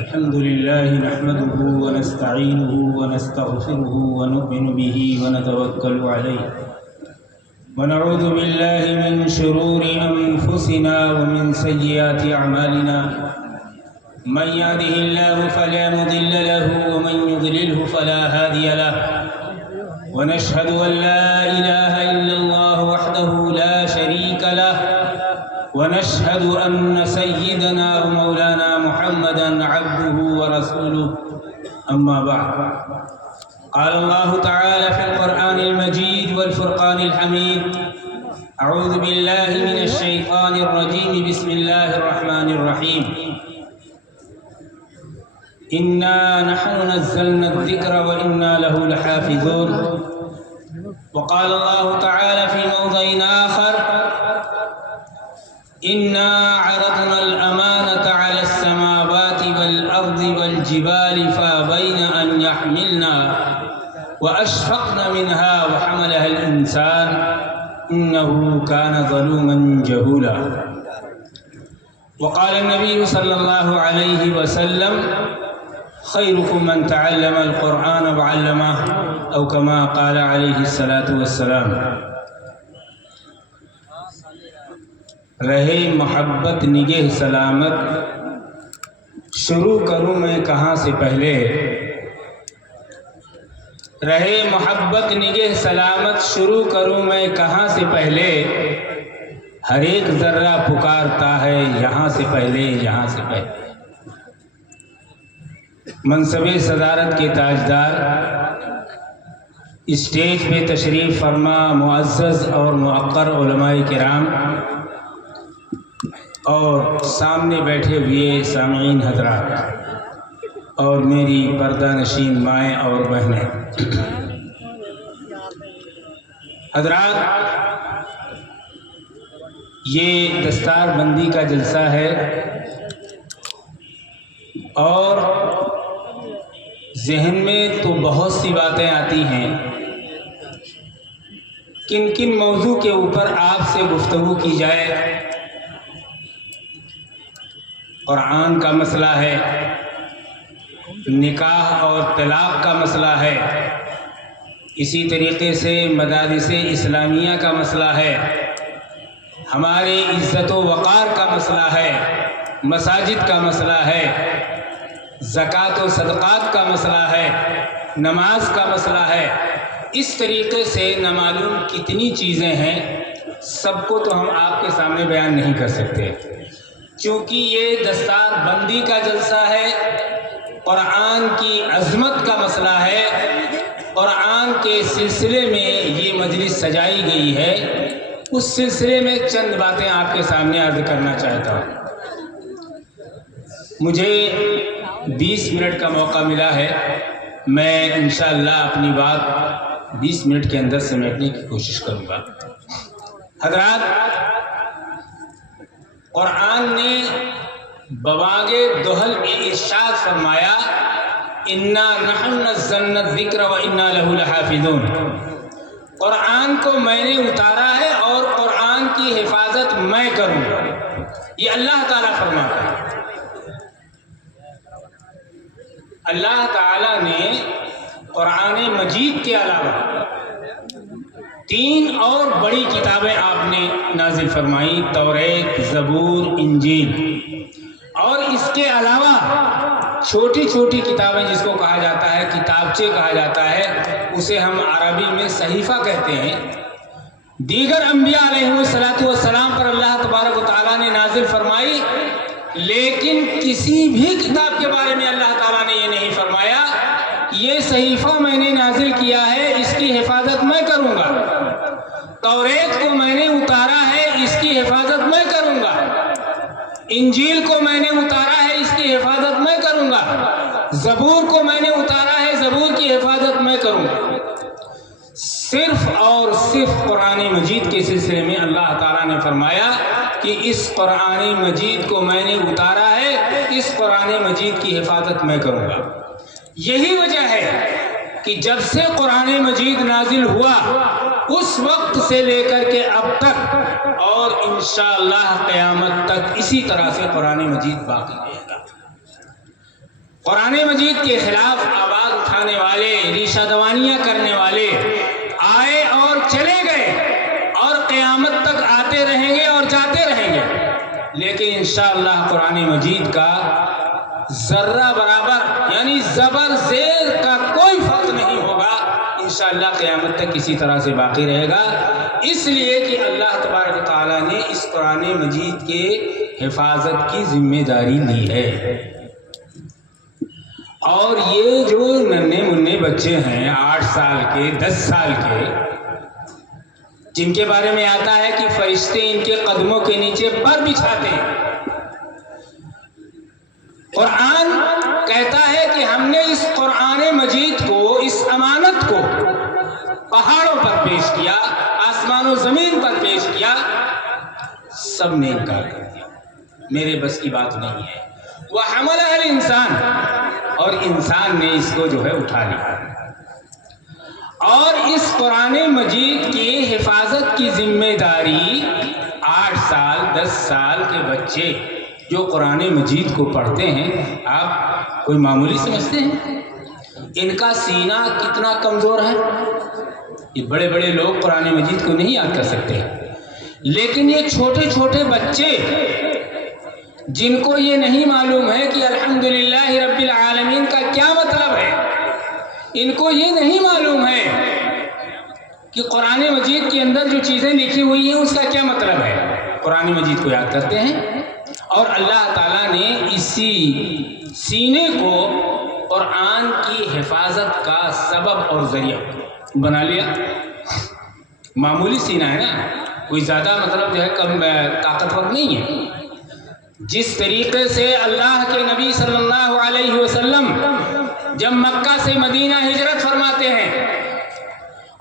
الحمد لله نحمده ونستعينه ونستغفره ونؤمن به ونتوكل عليه ونعوذ بالله من شرور أنفسنا ومن سيئات أعمالنا من يهده الله فلا مضل له ومن يضلله فلا هادي له ونشهد أن لا إله إلا الله وحده لا شريك له ونشهد أن سيدنا ومولانا محمدا عبده ورسوله أما بعد قال الله تعالى في القرآن المجيد والفرقان الحميد أعوذ بالله من الشيطان الرجيم بسم الله الرحمن الرحيم إنا نحن نزلنا الذكر وإنا له لحافظون وقال الله تعالى في موضع آخر إنا عرضنا الأمانة على السماوات والأرض والجبال فأبين أن يحملنا وأشفقن منها وحملها الإنسان إنه كان ظلوما جهولا وقال النبي صلى الله عليه وسلم خيركم من تعلم القرآن وعلمه أو كما قال عليه الصلاة والسلام رہے محبت نگہ سلامت شروع کروں میں کہاں سے پہلے رہے محبت نگہ سلامت شروع کروں میں کہاں سے پہلے ہر ایک ذرہ پکارتا ہے یہاں سے پہلے یہاں سے پہلے منصب صدارت کے تاجدار اسٹیج پہ تشریف فرما معزز اور موقر علماء کرام اور سامنے بیٹھے ہوئے سامعین حضرات اور میری پردہ نشین مائیں اور بہنیں حضرات، یہ دستار بندی کا جلسہ ہے اور ذہن میں تو بہت سی باتیں آتی ہیں، کن کن موضوع کے اوپر آپ سے گفتگو کی جائے۔ قرآن کا مسئلہ ہے، نکاح اور طلاق کا مسئلہ ہے، اسی طریقے سے مدارس اسلامیہ کا مسئلہ ہے، ہمارے عزت و وقار کا مسئلہ ہے، مساجد کا مسئلہ ہے، زکوٰۃ و صدقات کا مسئلہ ہے، نماز کا مسئلہ ہے۔ اس طریقے سے نہ معلوم کتنی چیزیں ہیں، سب کو تو ہم آپ کے سامنے بیان نہیں کر سکتے، چونکہ یہ دستار بندی کا جلسہ ہے، قرآن کی عظمت کا مسئلہ ہے، قرآن کے سلسلے میں یہ مجلس سجائی گئی ہے، اس سلسلے میں چند باتیں آپ کے سامنے عرض کرنا چاہتا ہوں۔ مجھے 20 منٹ کا موقع ملا ہے، میں انشاءاللہ اپنی بات 20 منٹ کے اندر سمیٹنے کی کوشش کروں گا۔ حضرات، قرآن نے بباغ دہل میں ارشاد فرمایا انا نحن نزلنا الذکر وانا لہ لحافظون، قرآن کو میں نے اتارا ہے اور قرآن کی حفاظت میں کروں گا، یہ اللہ تعالیٰ فرماتا ہے۔ اللہ تعالیٰ نے قرآن مجید کے علاوہ 3 اور بڑی کتابیں آپ نے نازل فرمائی، توریت، زبور، انجیل، اور اس کے علاوہ چھوٹی چھوٹی کتابیں جس کو کہا جاتا ہے کتابچے کہا جاتا ہے، اسے ہم عربی میں صحیفہ کہتے ہیں، دیگر انبیاء علیہ السلام پر اللہ تبارک و تعالیٰ نے نازل فرمائی، لیکن کسی بھی کتاب کے بارے میں اللہ تعالیٰ نے یہ نہیں فرمایا یہ صحیفہ میں نے نازل کیا ہے، اس کی حفاظت میں کروں گا، توریت کو میں نے اتارا ہے، اس کی حفاظت میں کروں گا، انجیل کو میں نے اتارا ہے، اس کی حفاظت میں کروں گا، زبور کو میں نے اتارا ہے، زبور کی حفاظت میں کروں گا۔ صرف اور صرف قرآن مجید کے سلسلے میں اللہ تعالیٰ نے فرمایا کہ اس قرآن مجید کو میں نے اتارا ہے، اس قرآن مجید کی حفاظت میں کروں گا۔ یہی وجہ ہے کہ جب سے قرآن مجید نازل ہوا اس وقت سے لے کر کے اب تک اور انشاءاللہ قیامت تک اسی طرح سے قرآن مجید باقی رہے گا۔ قرآن مجید کے خلاف آواز اٹھانے والے، ریشہ دوانیاں کرنے والے آئے اور چلے گئے اور قیامت تک آتے رہیں گے اور جاتے رہیں گے، لیکن انشاءاللہ قرآن مجید کا ذرہ برابر یعنی زبر زیر کا کوئی فرق نہیں ہوگا، انشاءاللہ قیامت تک کسی طرح سے باقی رہے گا، اس لیے کہ اللہ تبارک و تعالیٰ نے اس قرآن مجید کے حفاظت کی ذمہ داری لی ہے۔ اور یہ جو ننھے منھے بچے ہیں 8 سال کے 10 سال کے، جن کے بارے میں آتا ہے کہ فرشتے ان کے قدموں کے نیچے پر بچھاتے ہیں، قرآن کہتا ہے کہ ہم نے اس قرآن مجید کو، اس امانت کو پہاڑوں پر پیش کیا، آسمان و زمین پر پیش کیا، سب نے انکار کر دیا، میرے بس کی بات نہیں ہے۔ وَحَمَلَهَا الْإِنسَانُ، اور انسان نے اس کو جو ہے اٹھا لیا۔ اور اس قرآن مجید کی حفاظت کی ذمہ داری 8 سال 10 سال کے بچے جو قرآن مجید کو پڑھتے ہیں، آپ کوئی معمولی سمجھتے ہیں؟ ان کا سینہ کتنا کمزور ہے؟ یہ بڑے بڑے لوگ قرآن مجید کو نہیں یاد کر سکتے، لیکن یہ چھوٹے چھوٹے بچے جن کو یہ نہیں معلوم ہے کہ الحمدللہ رب العالمین کا کیا مطلب ہے، ان کو یہ نہیں معلوم ہے کہ قرآن مجید کے اندر جو چیزیں لکھی ہوئی ہیں اس کا کیا مطلب ہے، قرآن مجید کو یاد کرتے ہیں، اور اللہ تعالیٰ نے اسی سینے کو قرآن کی حفاظت کا سبب اور ذریعہ بنا لیا۔ معمولی سینہ ہے نا، کوئی زیادہ مطلب جو ہے کم طاقتور نہیں ہے۔ جس طریقے سے اللہ کے نبی صلی اللہ علیہ وسلم جب مکہ سے مدینہ ہجرت فرماتے ہیں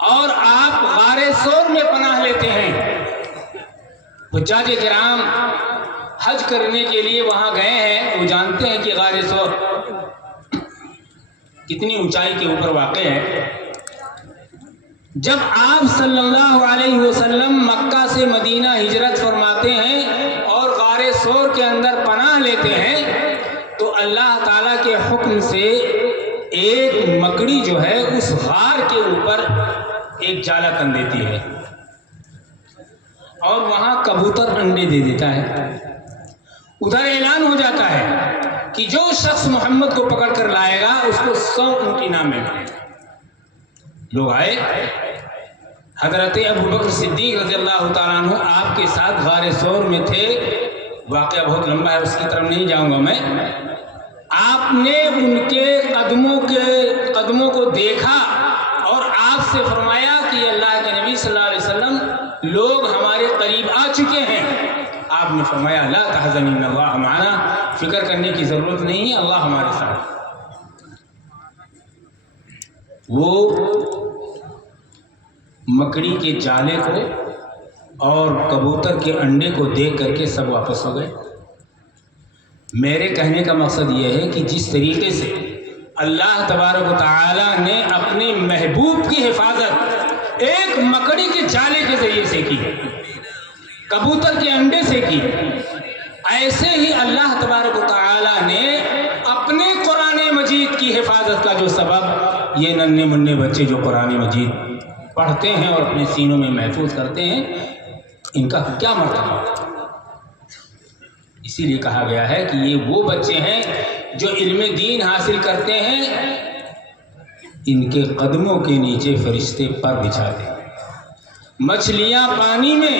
اور آپ غار ثور میں پناہ لیتے ہیں، حجاج کرام حج کرنے کے لیے وہاں گئے ہیں، وہ جانتے ہیں کہ غار ثور کتنی اونچائی کے اوپر واقع ہے۔ جب آپ صلی اللہ علیہ وسلم مکہ سے مدینہ ہجرت فرماتے ہیں اور غار ثور کے اندر پناہ لیتے ہیں تو اللہ تعالیٰ کے حکم سے ایک مکڑی جو ہے اس غار کے اوپر ایک جالا تن دیتی ہے اور وہاں کبوتر انڈے دے دیتا ہے۔ ادھر اعلان ہو جاتا ہے کہ جو شخص محمد کو پکڑ کر لائے گا اس کو 100 اونٹ انعام ملے گا۔ لوگ آئے، حضرت ابوبکر صدیق رضی اللہ تعالیٰ عنہ آپ کے ساتھ غار ثور میں تھے، واقعہ بہت لمبا ہے، اس کی طرف نہیں جاؤں گا میں۔ آپ نے ان کے قدموں کو دیکھا اور آپ سے فرمایا کہ اللہ کے نبی صلی اللہ علیہ وسلم لوگ ہمارے قریب آ چکے ہیں۔ آپ نے فرمایا لا تحزن ان اللہ معنا، فکر کرنے کی ضرورت نہیں ہے، اللہ ہمارے ساتھ۔ وہ مکڑی کے جالے کو اور کبوتر کے انڈے کو دیکھ کر کے سب واپس ہو گئے۔ میرے کہنے کا مقصد یہ ہے کہ جس طریقے سے اللہ تبارک و تعالیٰ نے اپنے محبوب کی حفاظت ایک مکڑی کے جالے کے ذریعے سے کی، کبوتر کے انڈے سے کی، ایسے ہی اللہ تبارک و تعالیٰ نے اپنے قرآن مجید کی حفاظت کا جو سبب یہ ننھے منھے بچے جو قرآن مجید پڑھتے ہیں اور اپنے سینوں میں محفوظ کرتے ہیں، ان کا کیا مرتبہ۔ اسی لیے کہا گیا ہے کہ یہ وہ بچے ہیں جو علم دین حاصل کرتے ہیں، ان کے قدموں کے نیچے فرشتے پر بچھاتے ہیں۔ مچھلیاں پانی میں،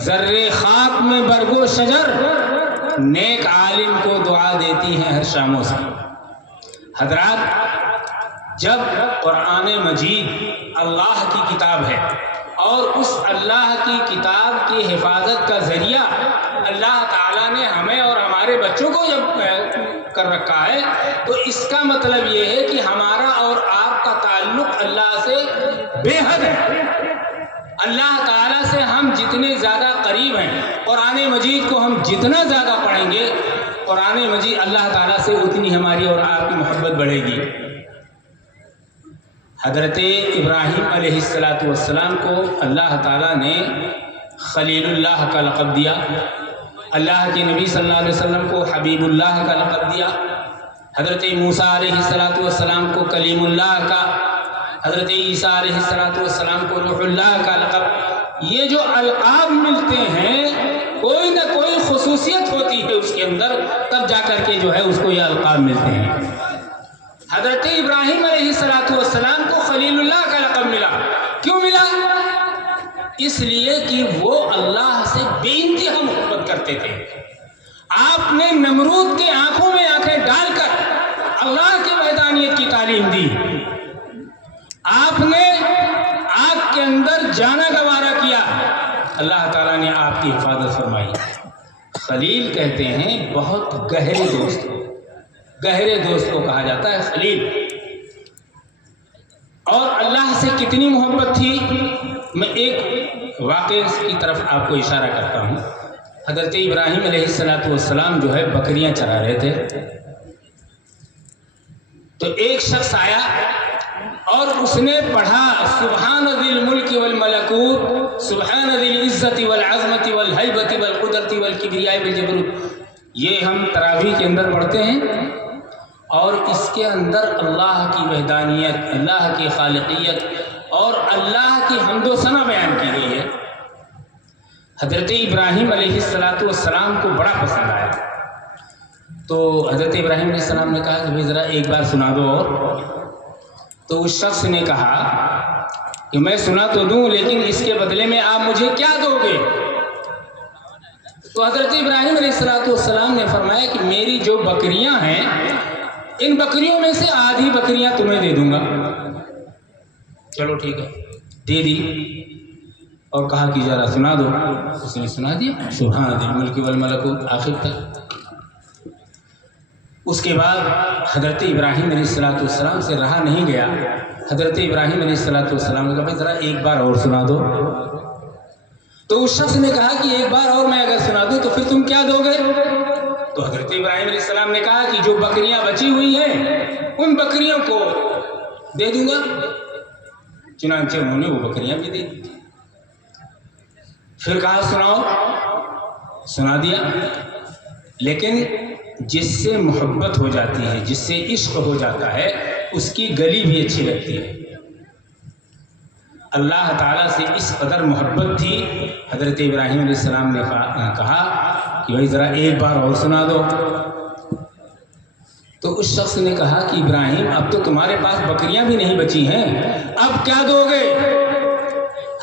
ذرے خاک میں برگو شجر، نیک عالم کو دعا دیتی ہیں ہر شاموں سے۔ حضرات، جب قرآن مجید اللہ کی کتاب ہے اور اس اللہ کی کتاب کی حفاظت کا ذریعہ اللہ تعالیٰ نے ہمیں اور ہمارے بچوں کو جب کر رکھا ہے تو اس کا مطلب یہ ہے کہ ہمارا اور آپ آپ کا تعلق اللہ سے بے حد ہے۔ اللہ تعالیٰ سے ہم جتنے زیادہ قریب ہیں، قرآن مجید کو ہم جتنا زیادہ پڑھیں گے، قرآن مجید اللہ تعالیٰ سے اتنی ہماری اور آپ کی محبت بڑھے گی۔ حضرت ابراہیم علیہ السلام کو اللہ تعالیٰ نے خلیل اللہ کا لقب دیا، اللہ کے نبی صلی اللہ علیہ وسلم کو حبیب اللہ کا لقب دیا، حضرت موسیٰ علیہ السلام کو کلیم اللہ کا، حضرت عیسیٰ علیہ السلام کو روح اللہ کا لقب۔ یہ جو القاب ملتے ہیں کوئی نہ کوئی خصوصیت ہوتی ہے اس کے اندر، تب جا کر کے جو ہے اس کو یہ القاب ملتے ہیں۔ حضرت ابراہیم علیہ السلام کو خلیل اللہ کا لقب ملا، کیوں ملا؟ اس لیے کہ وہ اللہ سے بے انتہا محبت کرتے تھے۔ آپ نے نمرود کے آنکھوں میں آنکھیں ڈال کر اللہ کی وحدانیت کی تعلیم دی، آپ نے آگ کے اندر جانا گوارا کیا، اللہ تعالیٰ نے آپ کی حفاظت فرمائی۔ خلیل کہتے ہیں بہت گہرے دوست، گہرے دوست کو کہا جاتا ہے خلیل۔ اور اللہ سے کتنی محبت تھی، میں ایک واقعے کی طرف آپ کو اشارہ کرتا ہوں۔ حضرت ابراہیم علیہ السلام جو ہے بکریاں چرا رہے تھے، تو ایک شخص آیا اور اس نے پڑھا سبحان ذی الملک والملکوت، سبحان ذی العزت والعظمت والہیبت والقدرت والکبریاء والجبروت۔ یہ ہم تراویح کے اندر پڑھتے ہیں اور اس کے اندر اللہ کی وحدانیت، اللہ کی خالقیت اور اللہ کی حمد و ثنا بیان کی گئی ہے۔ حضرت ابراہیم علیہ السلام کو بڑا پسند آیا، تو حضرت ابراہیم علیہ السلام نے کہا کہ بھائی ذرا ایک بار سنا دو اور۔ تو اس شخص نے کہا کہ میں سنا تو دوں لیکن اس کے بدلے میں آپ مجھے کیا دو گے؟ تو حضرت ابراہیم علیہ السلام نے فرمایا کہ میری جو بکریاں ہیں ان بکریوں میں سے آدھی بکریاں تمہیں دے دوں گا۔ چلو ٹھیک ہے، دے دی اور کہا کہ ذرا سنا دو۔ اس نے سنا دیا سبحان ذی الملک والملکوت آخر تک۔ اس کے بعد حضرت ابراہیم علیہ السلام سے رہا نہیں گیا، حضرت ابراہیم علیہ السلام نے کہا بھائی ذرا ایک بار اور سنا دو۔ تو اس شخص نے کہا کہ ایک بار اور میں اگر سنا دوں تو پھر تم کیا دو گے؟ تو حضرت ابراہیم علیہ السلام نے کہا کہ جو بکریاں بچی ہوئی ہیں ان بکریوں کو دے دوں گا۔ چنانچہ انہوں نے وہ بکریاں بھی دے دی۔ پھر کہا سناؤ، سنا دیا۔ لیکن جس سے محبت ہو جاتی ہے، جس سے عشق ہو جاتا ہے، اس کی گلی بھی اچھی لگتی ہے۔ اللہ تعالیٰ سے اس قدر محبت تھی، حضرت ابراہیم علیہ السلام نے کہا کہ بھائی ذرا ایک بار اور سنا دو۔ تو اس شخص نے کہا کہ ابراہیم اب تو تمہارے پاس بکریاں بھی نہیں بچی ہیں، اب کیا دو گے؟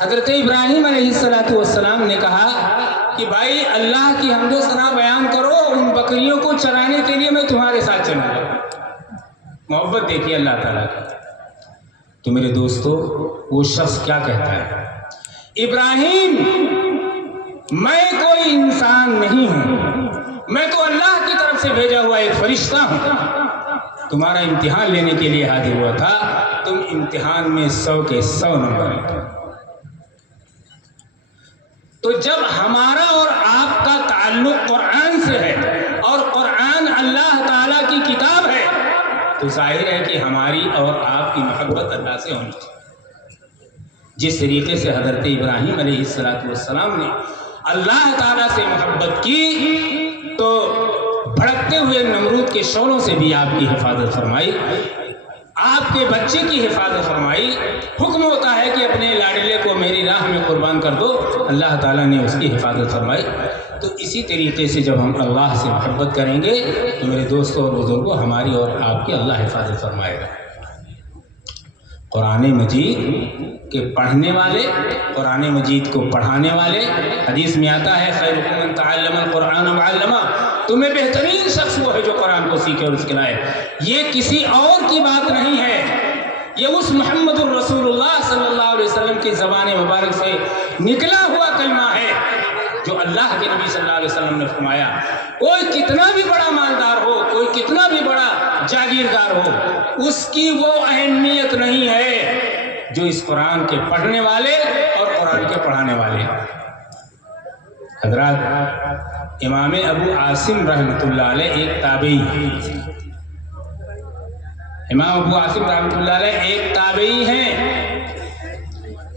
حضرت ابراہیم علیہ السلام نے کہا کہ بھائی اللہ کی حمد و ثنا بیان کرو، ان بکریوں کو چرانے کے لیے میں تمہارے ساتھ چلوں گا۔ محبت دیکھیے اللہ تعالیٰ کی۔ تو میرے دوستو وہ شخص کیا کہتا ہے؟ ابراہیم میں کوئی انسان نہیں ہوں، میں تو اللہ کی طرف سے بھیجا ہوا ایک فرشتہ ہوں، تمہارا امتحان لینے کے لیے حاضر ہوا تھا، تم امتحان میں 100 کے 100 نمبر لے۔ تو جب ہمارا اور آپ کا تعلق قرآن سے ہے اور قرآن اللہ تعالیٰ کی کتاب ہے، تو ظاہر ہے کہ ہماری اور آپ کی محبت اللہ سے ہونی چاہیے۔ جس طریقے سے حضرت ابراہیم علیہ السلام نے اللہ تعالیٰ سے محبت کی تو بھڑکتے ہوئے نمرود کے شعلوں سے بھی آپ کی حفاظت فرمائی، آپ کے بچے کی حفاظت فرمائی۔ حکم ہوتا ہے کہ اپنے لاڈلے کو میری راہ میں قربان کر دو، اللہ تعالیٰ نے اس کی حفاظت فرمائی۔ تو اسی طریقے سے جب ہم اللہ سے محبت کریں گے تو میرے دوستوں اور بزرگوں ہماری اور آپ کی اللہ حفاظت فرمائے گا۔ قرآن مجید کے پڑھنے والے، قرآن مجید کو پڑھانے والے، حدیث میں آتا ہے خیرکم من تعلم القرآن وعلمہ، تمہیں بہترین شخص وہ ہے جو قرآن کو سیکھے اور سکھلائے۔ یہ کسی اور کی بات نہیں ہے، یہ اس محمد الرسول اللہ صلی اللہ علیہ وسلم کی زبان مبارک سے نکلا ہوا کلمہ ہے جو اللہ کے نبی صلی اللہ علیہ وسلم نے فرمایا کوئی کتنا بھی بڑا مالدار ہو، کوئی کتنا بھی بڑا جاگیردار ہو، اس کی وہ اہمیت نہیں ہے جو اس قرآن کے پڑھنے والے اور قرآن کے پڑھانے والے۔ حضرات، امام ابو عاصم رحمۃ اللہ علیہ ایک تابعی ہیں، امام ابو عاصم رحمۃ اللہ علیہ ایک تابعی ہیں،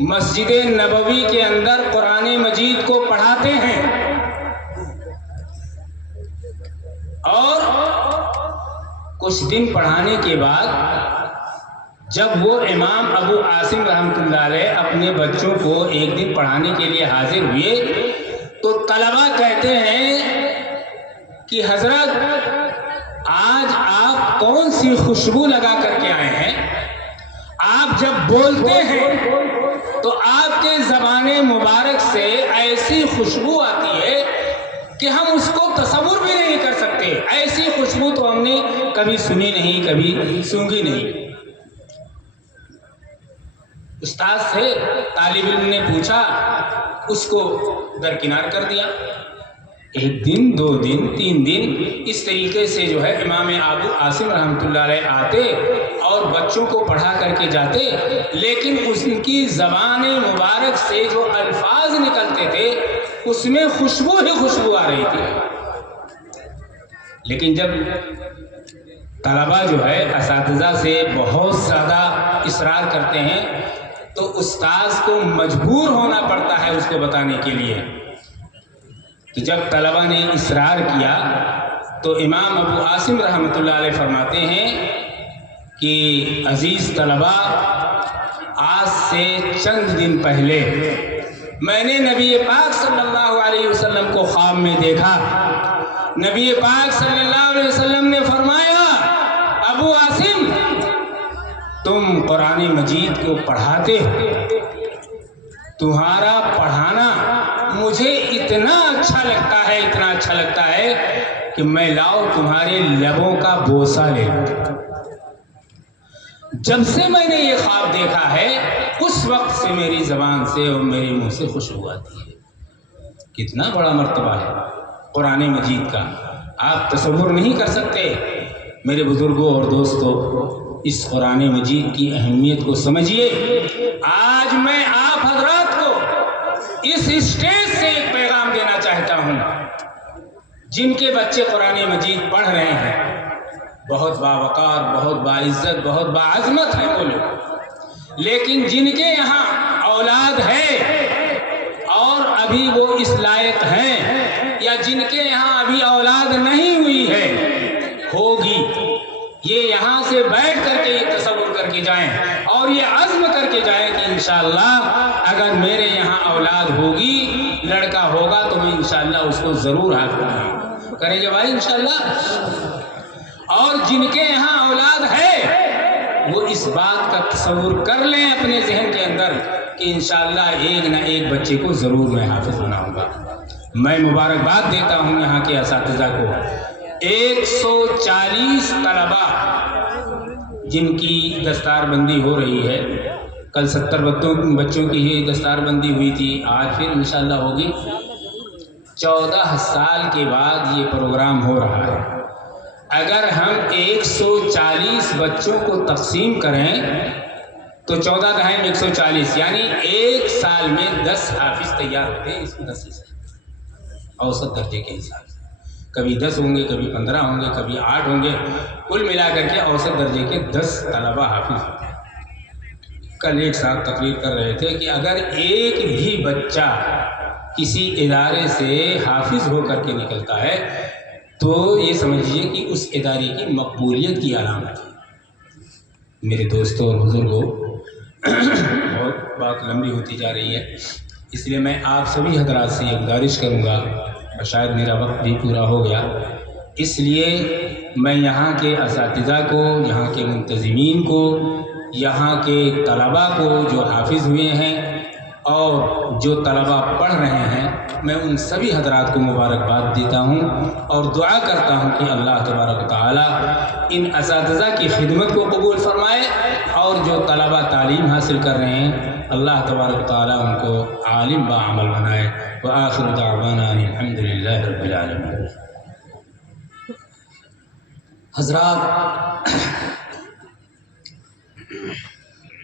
مسجد نبوی کے اندر قرآن مجید کو پڑھاتے ہیں، اور کچھ دن پڑھانے کے بعد جب وہ امام ابو عاصم رحمۃ اللہ علیہ اپنے بچوں کو ایک دن پڑھانے کے لیے حاضر ہوئے تو طلبہ کہتے ہیں کہ حضرت آج آپ کون سی خوشبو لگا کر کے آئے ہیں؟ آپ جب بولتے ہیں تو آپ کے زبان مبارک سے ایسی خوشبو آتی ہے کہ ہم اس کو تصور بھی نہیں کر سکتے، ایسی خوشبو تو ہم نے کبھی سنی نہیں، کبھی سونگھی نہیں۔ استاد سے طالب علم نے پوچھا، اس کو درکنار کر دیا۔ ایک دن، دو دن، تین دن، اس طریقے سے جو ہے امام ابو عاصم رحمۃ اللہ علیہ آتے اور بچوں کو پڑھا کر کے جاتے، لیکن اس کی زبان مبارک سے جو الفاظ نکلتے تھے اس میں خوشبو ہی خوشبو آ رہی تھی۔ لیکن جب طلبہ جو ہے اساتذہ سے بہت زیادہ اصرار کرتے ہیں تو استاذ کو مجبور ہونا پڑتا ہے اس کو بتانے کے لیے۔ تو جب طلبہ نے اصرار کیا تو امام ابو عاصم رحمۃ اللہ علیہ فرماتے ہیں کہ عزیز طلبہ، آج سے چند دن پہلے میں نے نبی پاک صلی اللہ علیہ وسلم کو خواب میں دیکھا۔ نبی پاک صلی اللہ علیہ وسلم نے فرمایا، ابو عاصم تم قرآن مجید کو پڑھاتے ہو، تمہارا پڑھانا مجھے اتنا اچھا لگتا ہے، اتنا اچھا لگتا ہے کہ میں لاؤ تمہارے لبوں کا بوسہ لے لوں۔ جب سے میں نے یہ خواب دیکھا ہے اس وقت سے میری زبان سے اور میرے منہ سے خوشبو آتی ہے۔ کتنا بڑا مرتبہ ہے قرآن مجید کا، آپ تصور نہیں کر سکتے۔ میرے بزرگوں اور دوستوں، اس قرآن مجید کی اہمیت کو سمجھیے۔ آج میں آپ حضرات کو اس اسٹیج سے ایک پیغام دینا چاہتا ہوں، جن کے بچے قرآن مجید پڑھ رہے ہیں، بہت باوقار، بہت باعزت، بہت باعظمت ہیں وہ لوگ، لیکن جن کے یہاں اولاد ہے اور ابھی وہ اس لائق ہیں، یا جن کے یہاں ابھی اولاد نہیں ہوئی ہے، ہوگی، یہ یہاں سے بیٹھ کر کے یہ تصور کر کے جائیں اور یہ عزم کر کے جائیں کہ انشاءاللہ اگر میرے یہاں اولاد ہوگی، لڑکا ہوگا تو میں انشاءاللہ اس کو ضرور حافظ کریں گے بھائی انشاءاللہ۔ اور جن کے یہاں اولاد ہے وہ اس بات کا تصور کر لیں اپنے ذہن کے اندر کہ انشاءاللہ ایک نہ ایک بچے کو ضرور میں حافظ بناؤں گا۔ میں مبارکباد دیتا ہوں یہاں کے اساتذہ کو، 140 طلبہ جن کی دستار بندی ہو رہی ہے، کل 70 بچوں کی ہی دستار بندی ہوئی تھی، آج پھر انشاءاللہ ہوگی۔ 14 سال کے بعد یہ پروگرام ہو رہا ہے۔ اگر ہم 140 بچوں کو تقسیم کریں تو 14 کا ہے 140، یعنی ایک سال میں 10 حافظ تیار ہوتے ہیں اس مدرسے سے، اوسط درجے کے حساب سے۔ کبھی 10 ہوں گے، کبھی 15 ہوں گے، کبھی 8 ہوں گے، کل ملا کر کے اوسط درجے کے 10 طلبہ حافظ ہوتے ہیں۔ کل ایک ساتھ تقریر کر رہے تھے کہ اگر ایک بھی بچہ کسی ادارے سے حافظ ہو کر کے نکلتا ہے تو یہ سمجھیے کہ اس ادارے کی مقبولیت کی علامت ہے۔ میرے دوستوں اور بزرگوں، بہت بات لمبی ہوتی جا رہی ہے، اس لیے میں آپ سبھی حضرات سے یہ گزارش کروں گا، اور شاید میرا وقت بھی پورا ہو گیا، اس لیے میں یہاں کے اساتذہ کو، یہاں کے منتظمین کو، یہاں کے طلباء کو جو حافظ ہوئے ہیں اور جو طلباء پڑھ رہے ہیں، میں ان سبھی حضرات کو مبارکباد دیتا ہوں اور دعا کرتا ہوں کہ اللہ تبارک و تعالیٰ ان اساتذہ کی خدمت کو قبول فرمائے، اور جو طلباء تعلیم حاصل کر رہے ہیں اللہ تبارک تعالیٰ ان کو عالم با عمل بنائے. وآخر دعوانا ان الحمد للہ رب العالمین. حضرات